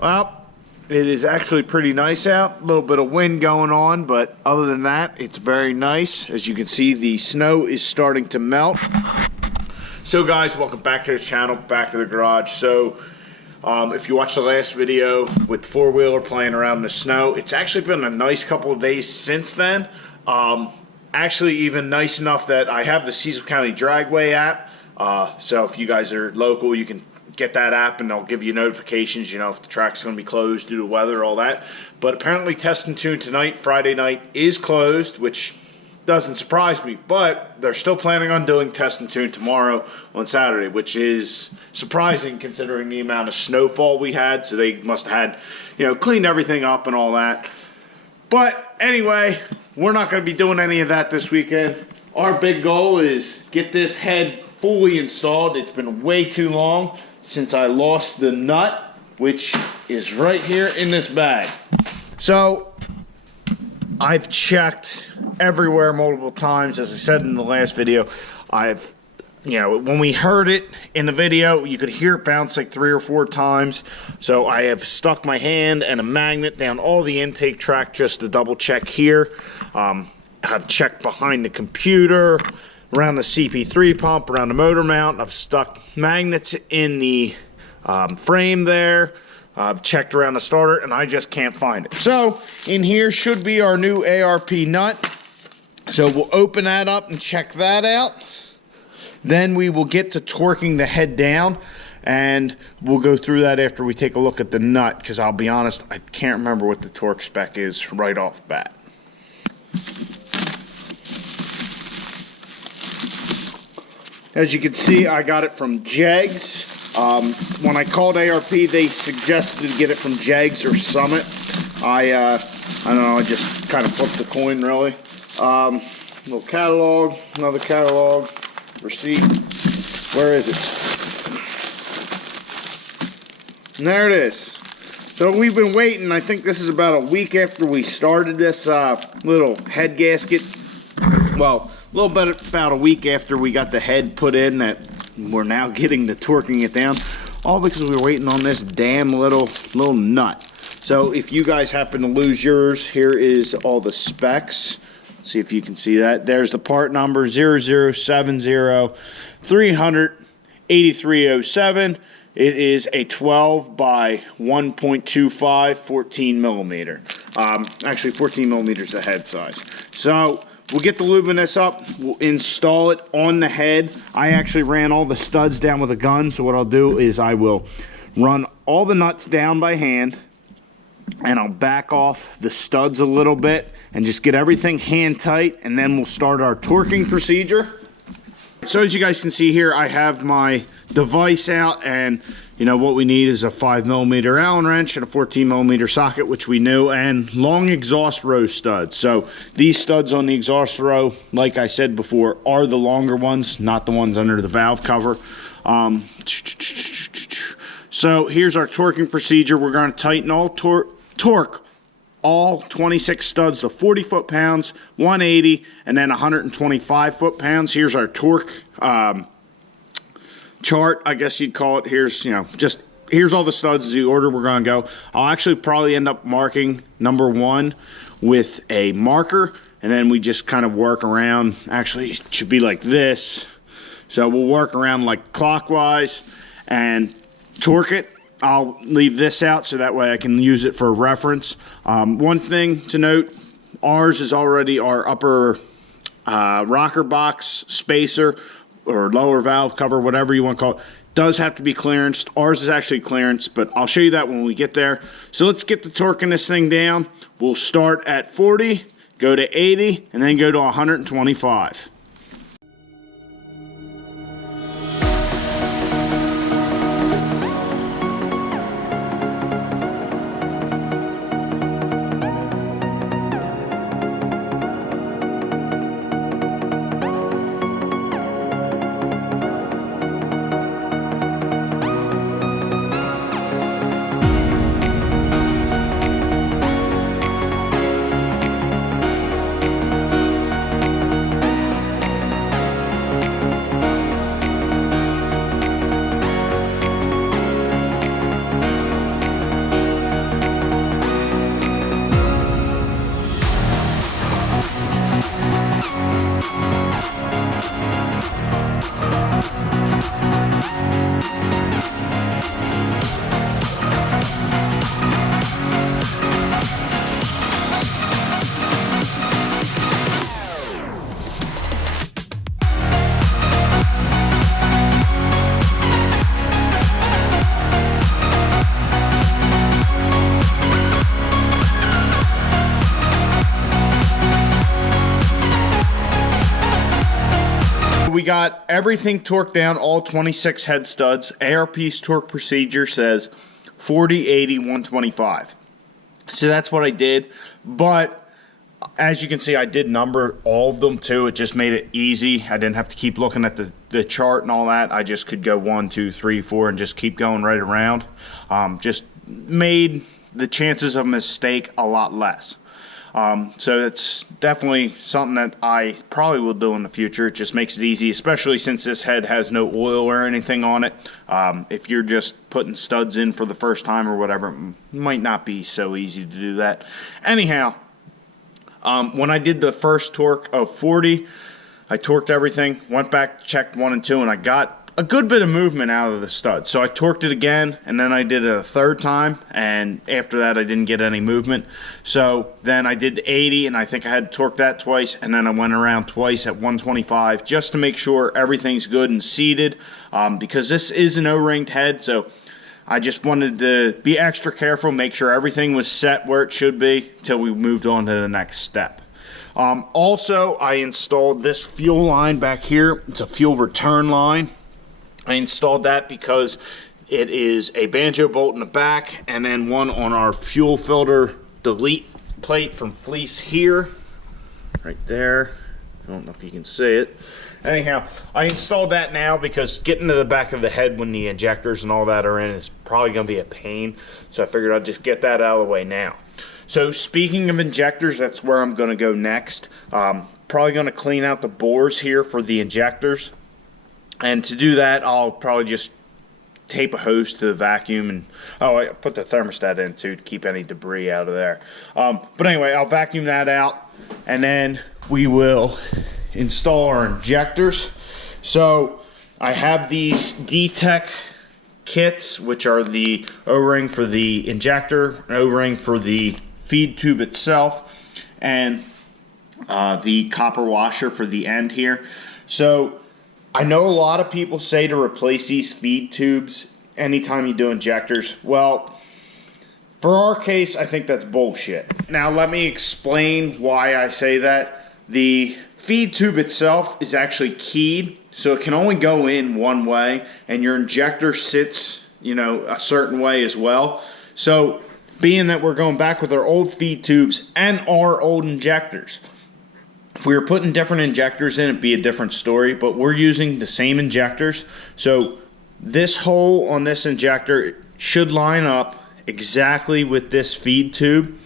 Well, it is actually pretty nice out. A little bit of wind going on, but other than that, it's very nice. As you can see, the snow is starting to melt. So guys, welcome back to the channel, back to the garage. So if you watched the last video with the four-wheeler playing around in the snow, it's actually been a nice couple of days since then. Actually even nice enough that I have the Cecil County Dragway app. So if you guys are local, you can get that app and they'll give you notifications, you know, if the track's going to be closed due to weather, all that. But apparently Test and Tune tonight, Friday night, is closed, which doesn't surprise me. But they're still planning on doing Test and Tune tomorrow on Saturday, which is surprising considering the amount of snowfall we had. So they must have had, you know, cleaned everything up and all that. But anyway, we're not going to be doing any of that this weekend. Our big goal is get this head fully installed. It's been way too long since I lost the nut, which is right here in this bag. So I've checked everywhere multiple times. As I said in the last video, when we heard it in the video, you could hear it bounce like 3 or 4 times. So I have stuck my hand and a magnet down all the intake track just to double check here. I've checked behind the computer, around the CP3 pump, around the motor mount. I've stuck magnets in the frame there. I've checked around the starter and I just can't find it. So in here should be our new ARP nut. So we'll open that up and check that out. Then we will get to torquing the head down, and we'll go through that after we take a look at the nut, because I'll be honest, I can't remember what the torque spec is right off the bat. As you can see, I got it from Jegs. When I called ARP, they suggested to get it from Jegs or Summit. I don't know, I just kind of flipped the coin, really. Little catalog, another catalog, receipt. Where is it? And there it is. So we've been waiting. I think this is about a week after we started this little head gasket. Well, a little bit about a week after we got the head put in, that we're now getting to torquing it down. All because we were waiting on this damn little nut. So if you guys happen to lose yours, here is all the specs. Let's see if you can see that. There's the part number 0070-300-8307. It is a 12 by 1.25, 14 millimeter. Actually 14 millimeters the head size. So we'll get the lubing this up. We'll install it on the head. I actually ran all the studs down with a gun. So what I'll do is I will run all the nuts down by hand, and I'll back off the studs a little bit and just get everything hand tight, and then we'll start our torquing procedure. So as you guys can see here, I have my device out, and you know what we need is a 5 millimeter Allen wrench and a 14 millimeter socket, which we knew, and long exhaust row studs. So these studs on the exhaust row, like I said before, are the longer ones, not the ones under the valve cover. So here's our torquing procedure. We're going to tighten all torque all 26 studs to 40 foot-pounds, 180, and then 125 foot-pounds. Here's our torque chart, I guess you'd call it. Here's, here's all the studs, the order we're going to go. I'll actually probably end up marking number 1 with a marker, and then we just kind of work around. Actually, it should be like this. So we'll work around like clockwise and torque it. I'll leave this out so that way I can use it for reference. One thing to note, ours is already our upper rocker box spacer or lower valve cover, whatever you want to call it, does have to be clearanced. Ours is actually clearance, but I'll show you that when we get there. So let's get the torquing this thing down. We'll start at 40, go to 80, and then go to 125. got everything torqued down, all 26 head studs. ARP's torque procedure says 40, 80, 125. So that's what I did. But as you can see, I did number all of them too. It just made it easy. I didn't have to keep looking at the chart and all that. I just could go 1, 2, 3, 4 and just keep going right around. Just made the chances of a mistake a lot less. So it's definitely something that I probably will do in the future. It just makes it easy, especially since this head has no oil or anything on it. If you're just putting studs in for the first time or whatever, it might not be so easy to do that. Anyhow, when I did the first torque of 40, I torqued everything, went back, checked 1 and 2, and I got a good bit of movement out of the stud. So I torqued it again, and then I did it a third time, and after that I didn't get any movement. So then I did 80, and I think I had to torque that twice, and then I went around twice at 125 just to make sure everything's good and seated, because this is an O-ringed head, so I just wanted to be extra careful, make sure everything was set where it should be until we moved on to the next step. Also, I installed this fuel line back here. It's a fuel return line. I installed that because it is a banjo bolt in the back and then one on our fuel filter delete plate from Fleece here, right there. I don't know if you can see it. Anyhow, I installed that now because getting to the back of the head when the injectors and all that are in is probably going to be a pain. So I figured I'd just get that out of the way now. So speaking of injectors, that's where I'm going to go next. Probably going to clean out the bores here for the injectors. And to do that, I'll probably just tape a hose to the vacuum. And I put the thermostat in too to keep any debris out of there. But anyway, I'll vacuum that out. And then we will install our injectors. So I have these D-Tech kits, which are the O-ring for the injector, O-ring for the feed tube itself, and the copper washer for the end here. So I know a lot of people say to replace these feed tubes anytime you do injectors. Well, for our case, I think that's bullshit. Now let me explain why I say that. The feed tube itself is actually keyed, so it can only go in one way, and your injector sits, a certain way as well. So being that we're going back with our old feed tubes and our old injectors, if we were putting different injectors in, it'd be a different story, but we're using the same injectors. So this hole on this injector should line up exactly with this feed tube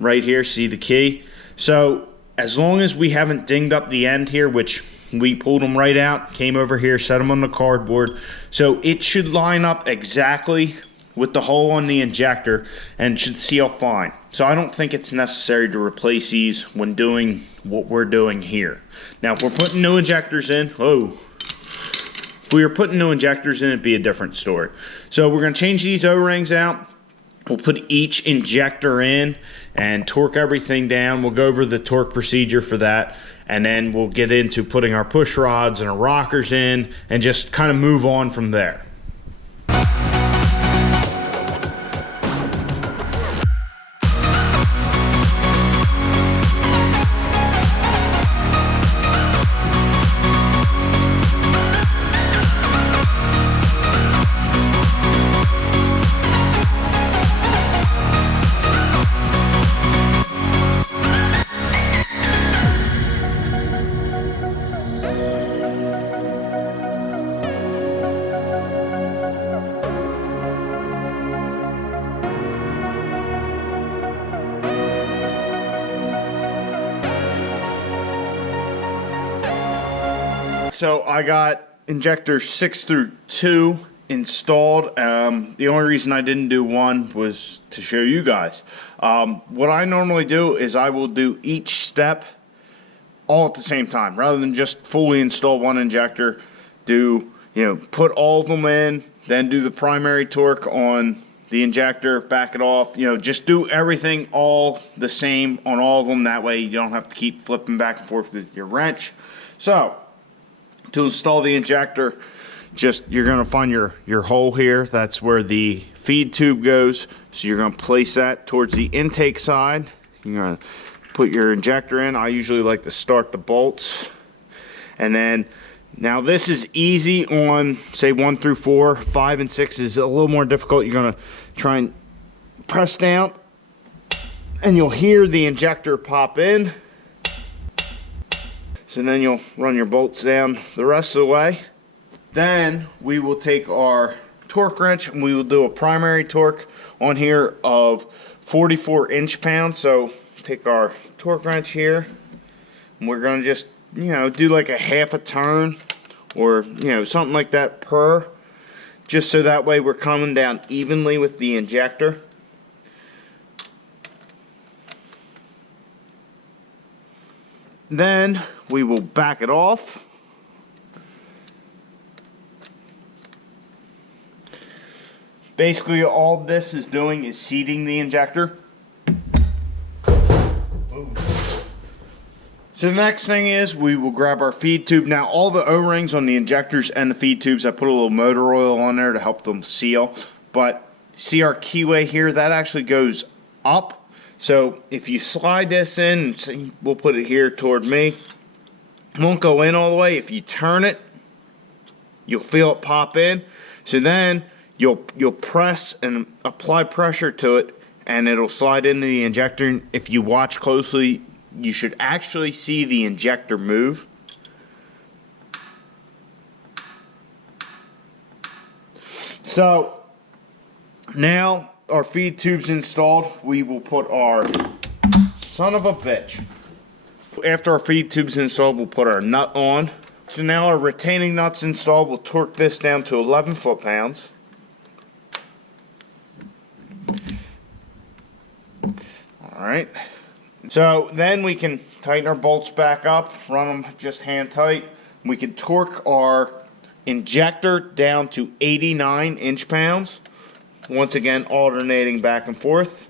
right here. See the key? So as long as we haven't dinged up the end here, which we pulled them right out, came over here, set them on the cardboard. So it should line up exactly with the hole on the injector and should seal fine. So I don't think it's necessary to replace these when doing what we're doing here. Now if we're putting new injectors in, if we were putting new injectors in, it'd be a different story. So we're going to change these O-rings out. We'll put each injector in and torque everything down. We'll go over the torque procedure for that, and then we'll get into putting our push rods and our rockers in and just kind of move on from there. So I got injectors 6 through 2 installed. The only reason I didn't do 1 was to show you guys. What I normally do is I will do each step all at the same time, rather than just fully install one injector. Put all of them in, then do the primary torque on the injector, back it off. Just do everything all the same on all of them. That way you don't have to keep flipping back and forth with your wrench. So to install the injector, you're going to find your hole here. That's where the feed tube goes. So you're going to place that towards the intake side. You're going to put your injector in. I usually like to start the bolts. And then Now this is easy on, say, 1 through 4. 5 and 6 is a little more difficult. You're going to try and press down, and you'll hear the injector pop in. So then you'll run your bolts down the rest of the way. Then we will take our torque wrench and we will do a primary torque on here of 44 inch-pounds. So take our torque wrench here, and we're going to just, do like a half a turn, or something like that per, just so that way we're coming down evenly with the injector. Then we will back it off. Basically all this is doing is seating the injector. So the next thing is we will grab our feed tube. Now all the O-rings on the injectors and the feed tubes, I put a little motor oil on there to help them seal. But see our keyway here, that actually goes up. So if you slide this in, we'll put it here toward me. It won't go in all the way. If you turn it, you'll feel it pop in. So then you'll press and apply pressure to it, and it'll slide into the injector. If you watch closely, you should actually see the injector move. So now our feed tube's installed. We will put our son of a bitch. After our feed tube's installed, we'll put our nut on. So now our retaining nut's installed. We'll torque this down to 11 foot-pounds. Alright. So then we can tighten our bolts back up, run them just hand tight. We can torque our injector down to 89 inch-pounds. Once again, alternating back and forth.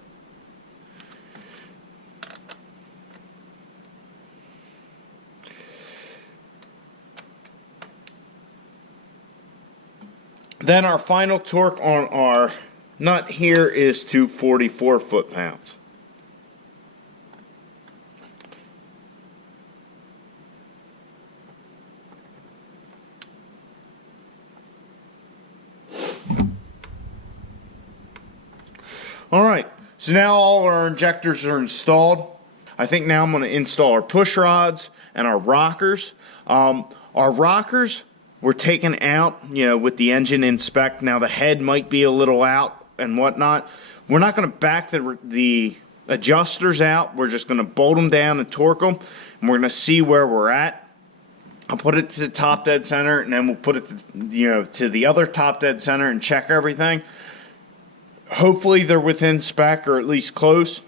Then our final torque on our nut here is to 44 foot-pounds. Alright, so now all our injectors are installed. I think now I'm going to install our push rods and our rockers. Our rockers were taken out, with the engine in spec. Now the head might be a little out and whatnot. We're not going to back the adjusters out. We're just going to bolt them down and torque them, and we're going to see where we're at. I'll put it to the top dead center, and then we'll put it to the other top dead center and check everything. Hopefully they're within spec, or at least close,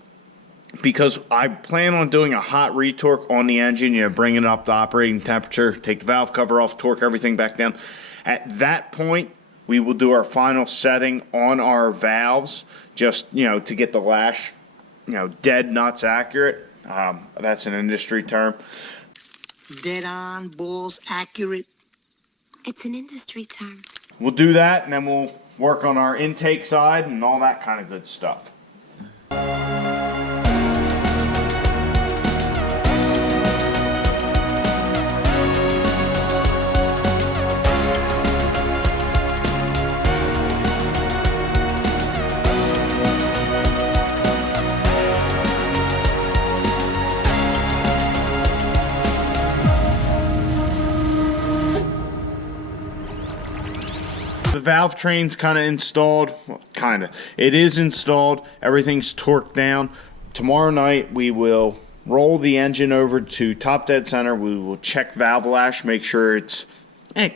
because I plan on doing a hot retorque on the engine, bringing it up to operating temperature, take the valve cover off, torque everything back down. At that point, we will do our final setting on our valves, just, to get the lash, dead nuts accurate. That's an industry term. Dead on, balls accurate. It's an industry term. We'll do that, and then we'll work on our intake side and all that kind of good stuff. The valve train's kind of installed. Well, kind of. It is installed. Everything's torqued down. Tomorrow night we will roll the engine over to top dead center. We will check valve lash, make sure it's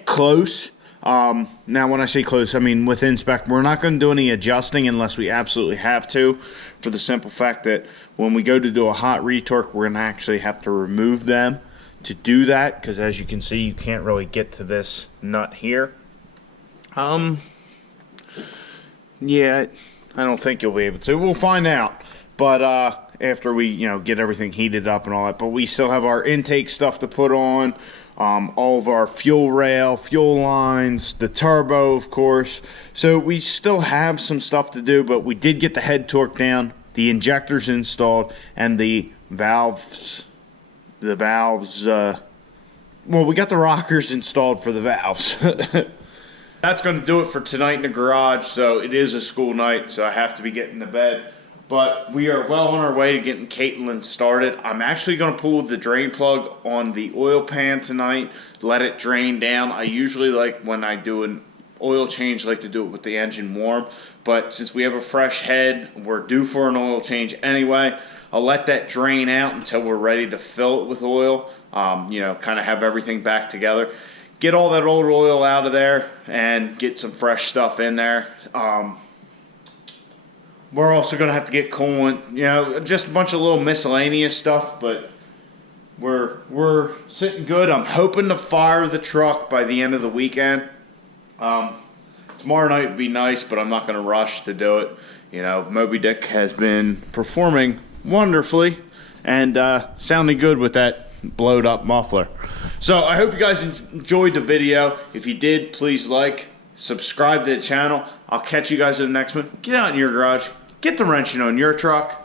close. Now when I say close, I mean within spec. We're not going to do any adjusting unless we absolutely have to, for the simple fact that when we go to do a hot retorque, we're going to actually have to remove them to do that, because as you can see, you can't really get to this nut here. Yeah, I don't think you'll be able to. We'll find out. But after we, get everything heated up and all that. But we still have our intake stuff to put on, all of our fuel rail, fuel lines, the turbo, of course. So we still have some stuff to do, but we did get the head torqued down, the injectors installed, and the valves well, we got the rockers installed for the valves. That's going to do it for tonight in the garage. So it is a school night, so I have to be getting to bed. But we are well on our way to getting Caitlyn started. I'm actually going to pull the drain plug on the oil pan tonight, let it drain down. I usually like, when I do an oil change, like to do it with the engine warm. But since we have a fresh head, we're due for an oil change anyway. I'll let that drain out until we're ready to fill it with oil. You know, kind of have everything back together. Get all that old oil out of there and get some fresh stuff in there. We're also going to have to get coolant, you know, just a bunch of little miscellaneous stuff, but we're sitting good. I'm hoping to fire the truck by the end of the weekend. Tomorrow night would be nice, but I'm not going to rush to do it. You know, Moby Dick has been performing wonderfully and sounding good with that blowed up muffler. So I hope you guys enjoyed the video. If you did, please like, subscribe to the channel. I'll catch you guys in the next one. Get out in your garage. Get the wrenching on your truck.